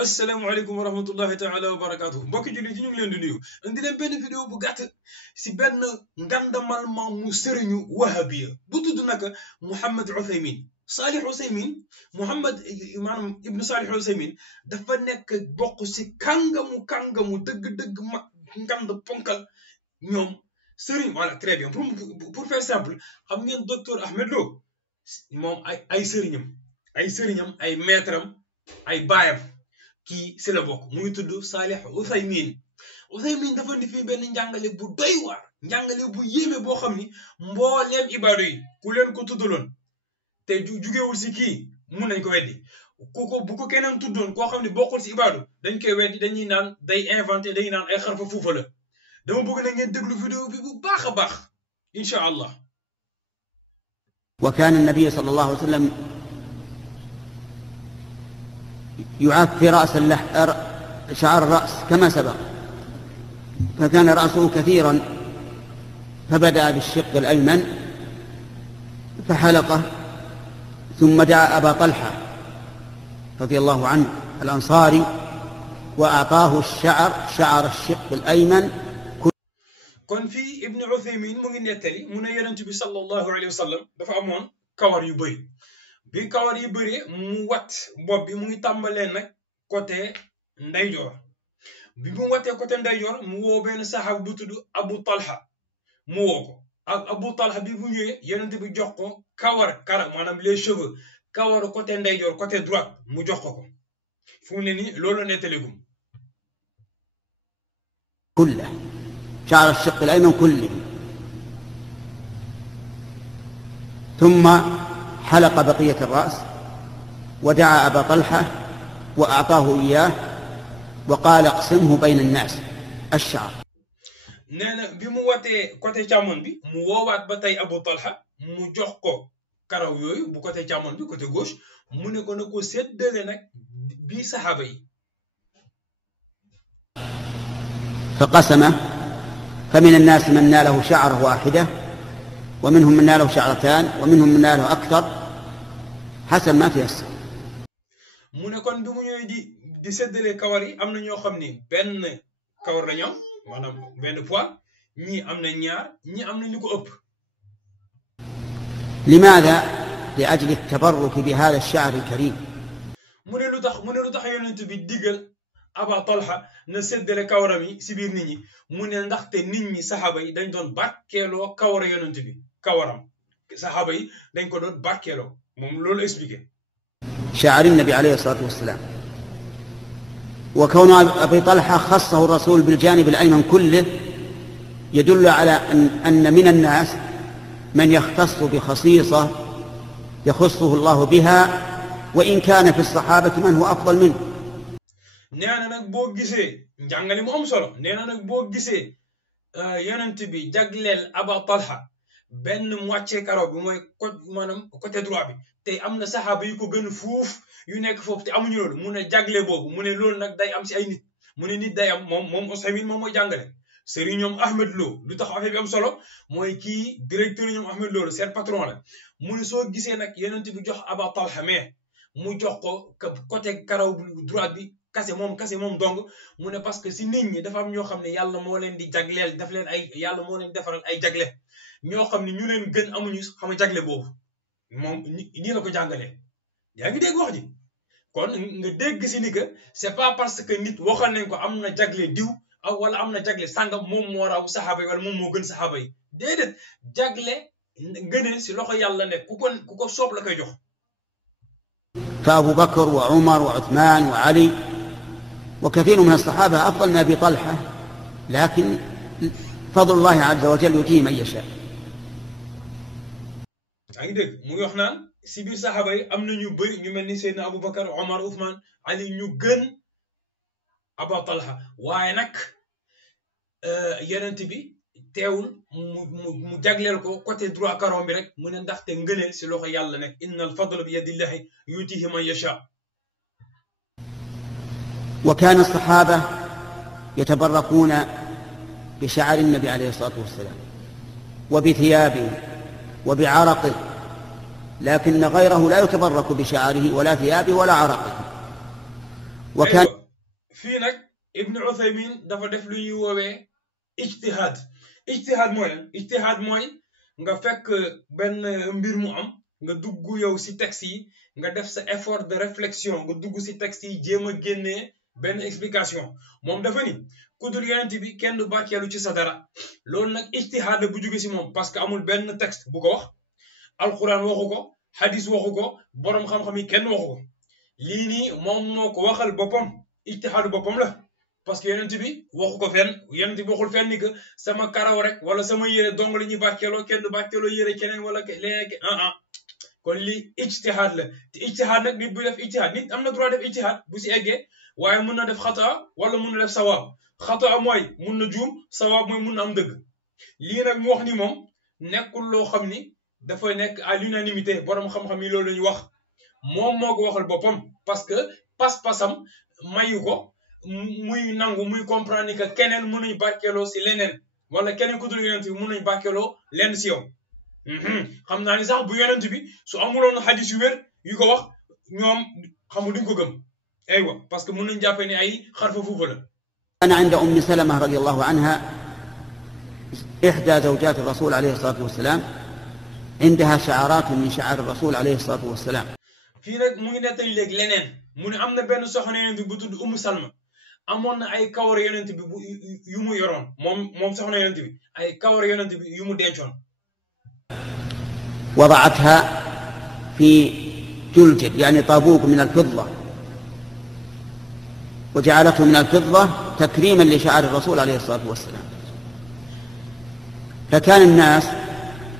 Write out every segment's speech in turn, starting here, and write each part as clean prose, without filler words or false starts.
asalaamaaleykum wa rahmatullahi taala wa barakaatu mbokki jullit yi ñu ngi leen di nuyu indi leen benn vidéo bu gàtt si benn ngandamal ma mu sëriñu wahabiya bu tudd naka Mouhamed Ousaymin Salih Ousaymin Mouhamed maanaam ibnu Salih Ousaymin dafa nekk bokk si kàngamu dëgg-dëgg mag ngand ponkal ñoom sëriñ voilà très bien pour faire simple xam ngeen docteur Ahmed Lo moom ay sëriñam ay maître am ay baayam kii si la bokk mu ngi tudd Salih Ousaymin dafa indi fii benn njàngale bu doy waar njàngale bu yéeme boo xam ni mbooleem ibaadu yi ku leen ko tuddaloon te jugewul si kii mun nañ ko weddi bu ko keneen tuddoon koo xam ne bokkul si ibaadu dañ koy weddi dañuy naan day inventé dañuy naan ay xarfa fuufa la dama bëgg na ngeen déglu vidéo bi bu baax a baax incha allah. wa kaana an-nabiy sallallahu alayhi wa sallam يعفي رأس شعر الرأس كما سبق، فكان رأسه كثيرا فبدأ بالشق الأيمن فحلقه، ثم دعا أبا طلحة رضي الله عنه الأنصاري وأعطاه شعر الشق الأيمن. kon fii Ibn Uthaymin mu ngi nettali mu ne Yonent bi sallallahu alayhi wa sallam dafa amoon kawar yu bëri bi kawar yi bëree mu wat bopp bi mu ngi tàmbalee nag côté ndeyjoor bi mu watee côté ndeyjoor mu woo benn saxaaba bu tudd Abu Talha mu woo ko ak Abu Talha bi bu ñëwee Yonent bi jox ko kawar maanaam les cheveux kawar côté ndeyjoor côté droite mu jox ko fu mu ne nii loolu nettaligum كله شعر الشق الأيمن كله، ثم حلق بقية الرأس ودعا أبا طلحة وأعطاه إياه وقال اقسمه بين الناس الشعر. نانا بيمو واتي كوتي càmmoñ bi mu woowaat ba tey Abu Talha mu jox ko karaw yooyu bu côté càmmoñ bi côté gauche mu ne ko na ko séddale nag bii saxaaba yi. فقسمه، فمن الناس من ناله شعرة واحدة، ومنهم من ناله شعرتان، ومنهم من ناله أكثر حسب ما تيسر. mu ne kon bi mu ñëwee di séddale kawar yi am na ñoo xam ni benn kawar la ñu am maanaam benn poil ñii am na ñaar ñii am na ñu ko ëpp. لماذا؟ لأجل التبرك بهذا الشعر الكريم. mu ne lu tax Yonent bi digal Aba Talha na séddale kawaram yi si biir nit ñi mu ne ndaxte nit ñi saxaaba yi dañ doon barkeeloo kawara Yonent bi kawaram saxaaba yi dañ ko doon barkeeloo moom loolu expliqué. شعر النبي عليه الصلاة والسلام، وكون أبي طلحة خصه الرسول بالجانب الأيمن كله يدل على أن من الناس من يختص بخصيصة يخصه الله بها، وإن كان في الصحابة من هو أفضل منه. nee na nag boo gisee njàngale mu am solo nee na nag boo gisee Yonent bi jagleel Aba Talha benn moitié karaw bi mooy maanaam côté droit bi te am na saxaaba yu ko gën fuuf yu nekk foofu te amuñu loolu mu ne jagle boobu mu ne loolu nag day am si ay nit mu ne nit day am moom Ousaymin moom mooy jàngale sëriñ ñoom Ahmed Lo lu tax affaire bi am solo mooy kii directeur ñoom Ahmed Lo seen patron la mu ne soo gisee nag Yonent bi jox Aba Talha mais mu jox ko côté karaw bu droite bi kase moom dong mu ne parce que si nit ñi dafa am ñoo xam ne yàlla moo leen di jagleel daf leen yàlla moo leen defaral ay jagle ñoo xam ne ñu leen gën amuñu xam jagle boobu moom nii la ko jàngalee yaa ngi dégg wax ji kon nga dégg si ni que c'est pas parce que nit waxal nañ ko am na jagle diw wala am na jagle sàngam moom moo raw saxaaba yi wala moom moo gën saxaaba yi déedéet jagle ngëneel si loxo yàlla nekk ku ko soob la koy jox. فأبو بكر وعمر وعثمان وعلي وكثير من الصحابة أفضل من أبي طلحة، لكن فضل الله عز وجل يؤتيه من يشاء. yaa ngi dégg muy wax naan si biir saxaaba yi am na ñu bëri ñu mel ni Seydina Abu Bakar Omar Ousmane Ali ñu gën Aba Talha waaye nag Yonent bi teewul mu jagleel ko côté droit karoom bi rek mu ne ndaxte ngëneel si loxo yàlla nekk inna al fadla bi yadillahi yutihi man yasha. وكان الصحابة يتبركون بشعر النبي عليه الصلاة والسلام وبثيابه وبعرقه، لكن غيره لا يتبرك بشعره ولا ثيابه ولا عرقه. وكان fii nag Ibn Uthaymin dafa def lu ñuy woowee ijtihaad. ijtihaad mooy lan? ijtihaad mooy nga fekk benn mbir mu am nga dugg yow si texte yi nga def sa effort de réflexion nga dugg si texte yi jéem a génnee benn explication. moom dafa ni ku dul yonent bi kenn du barkeelu ci sa dara. loolu nag ijtihaad bu jóge si moom parce que amul benn texte bu ko wax. alquran waxu ko, hadis waxu ko, borom xam-xam yi kenn waxu ko. lii nii moom moo ko waxal boppam, ijtihaadu boppam la. parce que yonent bi waxu ko fenn, yonent bi waxul fenn ni que sama karaw rek wala sama yére dong la ñuy barkeeloo, kenn du barkeeloo yére keneen wala leneen. kon lii ijtihaad la. te ijtihaad nag nit bu def ijtihaad, nit am na droit def ijtihaad bu si eggee, waaye mun na def xataa wala mun na def sawaab. xataa mooy mun na juum, sawaab mooy mun na am dëgg. lii nag mu wax ni moom nekkul loo xam ni dafa nekk à l'unanimité, borom xam-xam yi loolu la ñu wax. moom moo ko waxal boppam parce que pas-pasam mayu ko muy nangu muy comprendre ni que keneen mun nañu barkeeloo si leneen wala keneen ku dul yonent bi mun nañu barkeeloo lenn si yow. xam naa ni sax bu yonent bi su amuloon xadis yu wér yu ko wax ñoom xamu duñ ko gëm. aywa parce que mun nañu jàppee ne ay xarfa fuufa la. أنا عند أم سلمة رضي الله عنها إحدى زوجات الرسول عليه الصلاة والسلام عندها شعارات من شعار الرسول عليه الصلاة والسلام. fii nag mu ngi nettali léegi leneen mu ne am na benn soxna yonent bu tudd Umm Salma amoon na ay kawar yonent bi yu mu yoroon moom soxna yonent bi ay kawar yonent bi yu mu dencoon. وضعتها في جلجل يعني طابوق من الفضة وجعلته من الفضة تكريما لشعار الرسول عليه الصلاة والسلام. فكان الناس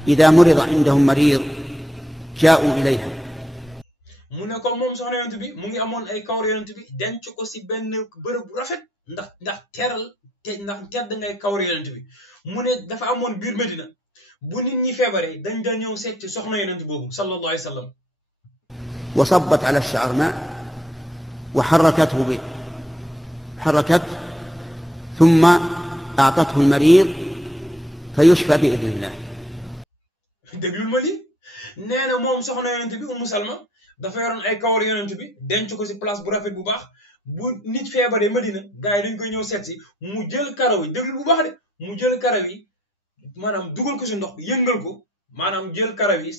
إذا مرض عندهم مريض جاءوا إليها. mu ne ko moom soxna yonent bi mu ngi amoon ay kawar yonent bi denc ko si benn bërëb bu rafet ndax teral te ndax tedd ngay kawar yonent bi. mu ne dafa amoon biir Medina bu nit ñi feebaree dañ daan ñëw seet ci soxna yonent boobu sallallahu alayhi wa sallam. وصبت على الشعر ماء وحركته ثم أعطته المريض فيشفى بإذن الله. déglul ma lii nee na moom soxna yonent bi Umm Salma dafa yoroon ay kawar yonent bi denc ko si place bu rafet bu baax bu nit feebaree Medina gars yi dañ koy ñëw seet si mu jël karaw yi déglul bu baax de mu jël karaw yi maanaam dugal ko si ndox yëngal ko maanaam jël karaw yi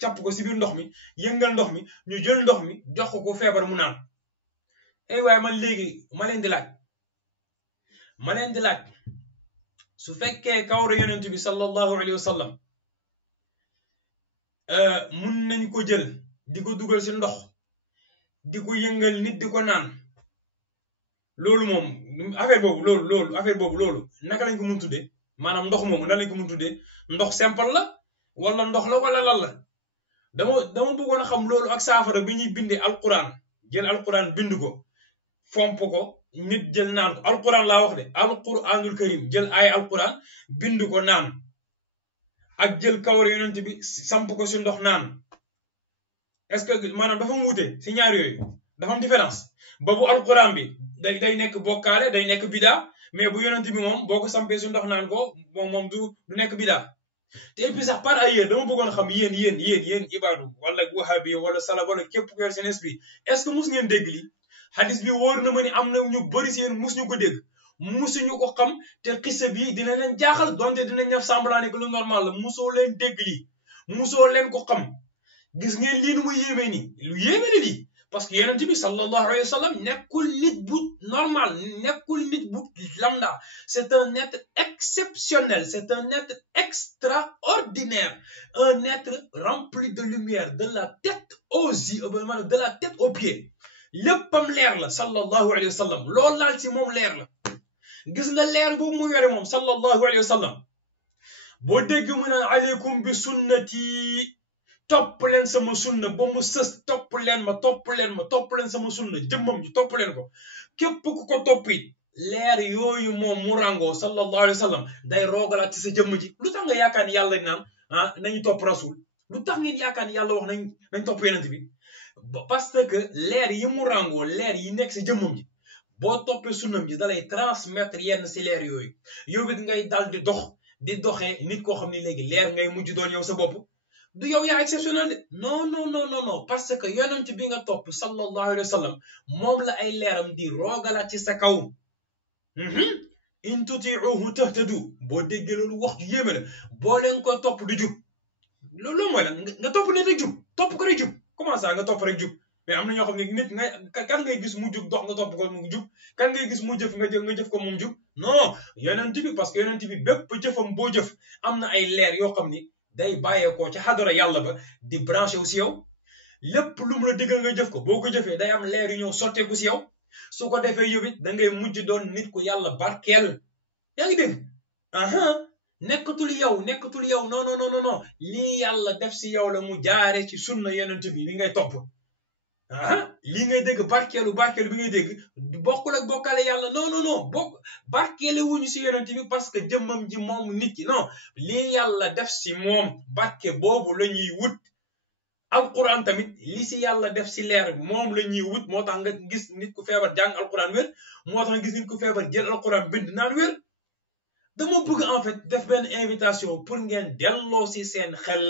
càpp ko si biir ndox mi yëngal ndox mi ñu jël ndox mi jox ko feebar mu naan. ay waaye man léegi ma leen di laaj su fekkee kawar yonent bi sallallahu alayhi wa sallam mun nañ ko jël di ko dugal si ndox di ko yëngal nit di ko naan loolu moom affaire boobu loolu naka lañ ko mun tuddee maanaam ndox moomu nan lañ ko mun tuddee ndox simple la wala ndox la wala lan la dama bëggoon a xam loolu ak saafara bi ñuy bindee alquran jël alquran bind ko fomp ko nit jël naan ko alquran laa wax de alquranul karim jël ay alquran bind ko naan ak jël kawar yonent bi samp ko si ndox naan est-ce que maanaam dafa mu wute si ñaar yooyu dafa am différence ba bu alquran bi day nekk bokkaale day nekk bida mais bu yonent bi moom boo ko sampee si ndox naan ko moom du nekk bida. te et puis sax par ailleurs dama bëggoon a xam yéen ibaadu wala wahabi wala salaf wala képp ku yor seen esprit est-ce que mus ngeen dégg lii hadis bi wóor na ma ni am na ñu bëri si yéen mus ñu ko dégg musuñu ko xam te xissa bi dina leen jaaxal donte dinañ def semblant ne que lu normal la musoo leen dégg lii musoo leen ko xam. gis ngeen lii nu mu yéeme nii lu yéeme la lii parce que yonent bi sallallahu alayhi wa sallam nekkul nit bu normal nekkul nit bu lambda c'est un être exceptionnel c'est un être extraordinaire un être rempli de lumière de la tête aux yeux de la tête aux pieds léppam leer la sallallahu alayhi wa sallam loolu laal ci moom leer la. gis nga leer boobu mu yore moom sallallahu alayhi wa sallam boo dégg mu naan aleykum bi sunnati topp leen sama sunna ba mu sës topp leen sama sunna jëmmam ji topp leen ko képp ku ko toppi leer yooyu moom mu ràngoo sallallahu alayhi wa sallam day roogalaat ci sa jëmm ji. lu tax nga yaakaar ni yàlla naan nañu topp rasul lu tax ngeen yaakaar ni yàlla wax nañ topp yonent bi parce que leer yi mu ràngoo leer yi nekk si jëmmam ji boo toppee sunnam ji dalay transmettre yenn si leer yooyu yow it ngay dal di doxee nit koo xam ne léegi leer ngay mujj doon yow sa bopp du yow yaa exceptionnel de non non non non non parce que yonent bi nga topp sallallahu alayhi wa sallam moom la ay leeram di roogalaat ci sa kaw in tutiuhu tahtadu boo déggee loolu wax ju yéeme la boo leen ko topp du jub loolu mooy la nga topp nit rek jub topp ko rek jub comment ça nga topp rek jub mais am na ñoo xam ne nit nga kan ngay gis mu jub dox nga topp ko mu jub kan ngay gis mu jëf nga jëf ko moom jub non yonent bi parce que yonent bi bépp jëfam boo jëf am na ay leer yoo xam ni day bàyyeekoo ci xadara yàlla ba di branché wu si yow lépp lu mu la digal nga jëf ko boo ko jëfee day am leer yu ñëw sotteeku si yow su ko defee yow it da ngay mujj doon nit ku yàlla barkeel yaa ngi dégg nekkatul yow non non non non lii yàlla def si yow la mu jaare ci sunna yonent bi li ngay topp lii ngay dégg barkeelu bi ngay dégg bokkul ak bokkaale yàlla non non non barkeele wuñu si yonent bi parce que jëmmam ji moom nit ki non lii yàlla def si moom barke boobu la ñuy wut alquran tamit li si yàlla def si leer moom la ñuy wut moo tax nga gis nit ku feebar jàng alquran wér moo tax nga gis nit ku feebar jël alquran bind naan wér dama bëgg en fait def benn invitation pour ngeen delloo si seen xel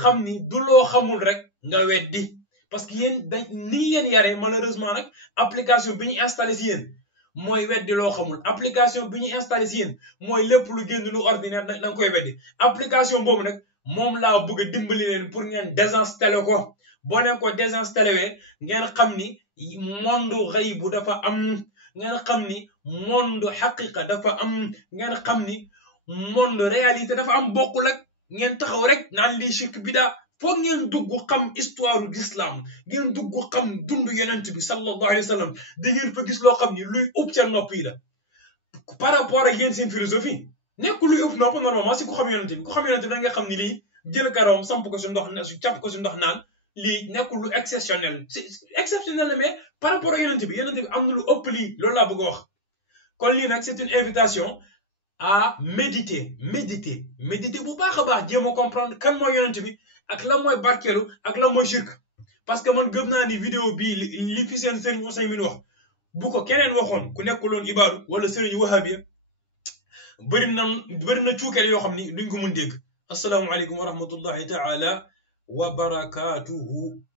xam ni du loo xamul rek nga weddi parce que yéen dañ ni leen yaree malheureusement nag application bi ñu installé si yéen mooy weddi loo xamul application bi ñu installé si yéen mooy lépp lu génn lu ordinaire da nga koy weddi application boobu nag moom laa bëgg a dimbali leen pour ngeen désinstallé ko boo leen ko désinstallé wee ngeen xam ni monde xëy bu dafa am ngeen xam ni monde xaqiqa dafa am ngeen xam ni monde réalité dafa am bokkul ak ngeen taxaw rek naan lii shirk bida foog ngeen dugg xam histoire d'islam ngeen dugg xam dund yonent bi sallallahu alayhi wa sallam da ngeen fa gis loo xam ni luy ëpp ca nopp yi la par rapport ak yéen seen philosophie nekk luy ëpp nopp normalement si ku xam yonent bi da nga xam ni lii jël karawam samp ko si ndox càpp ko si ndox naan lii nekkul lu exceptionnel exceptionnel mais par rapport ak yonent bi am na lu ëpp lii loolu laa bëgg a wax kon lii nag c'est une invitation à méditer bu baax a baax jéem a comprendre kan mooy yonent bi ak la mooy barkeelu ak la mooy shirk parce que man gëm naa ni vidéo bii li fi seen sëriñ Ousaymin wax bu ko keneen waxoon ku nekkuloon ibaadu wala sëriñ wahabiya bëri na cuukeel yoo xam ni duñ ko mun dégg assalaamu aleykum wa rahmatullahi taala wa barakatuhu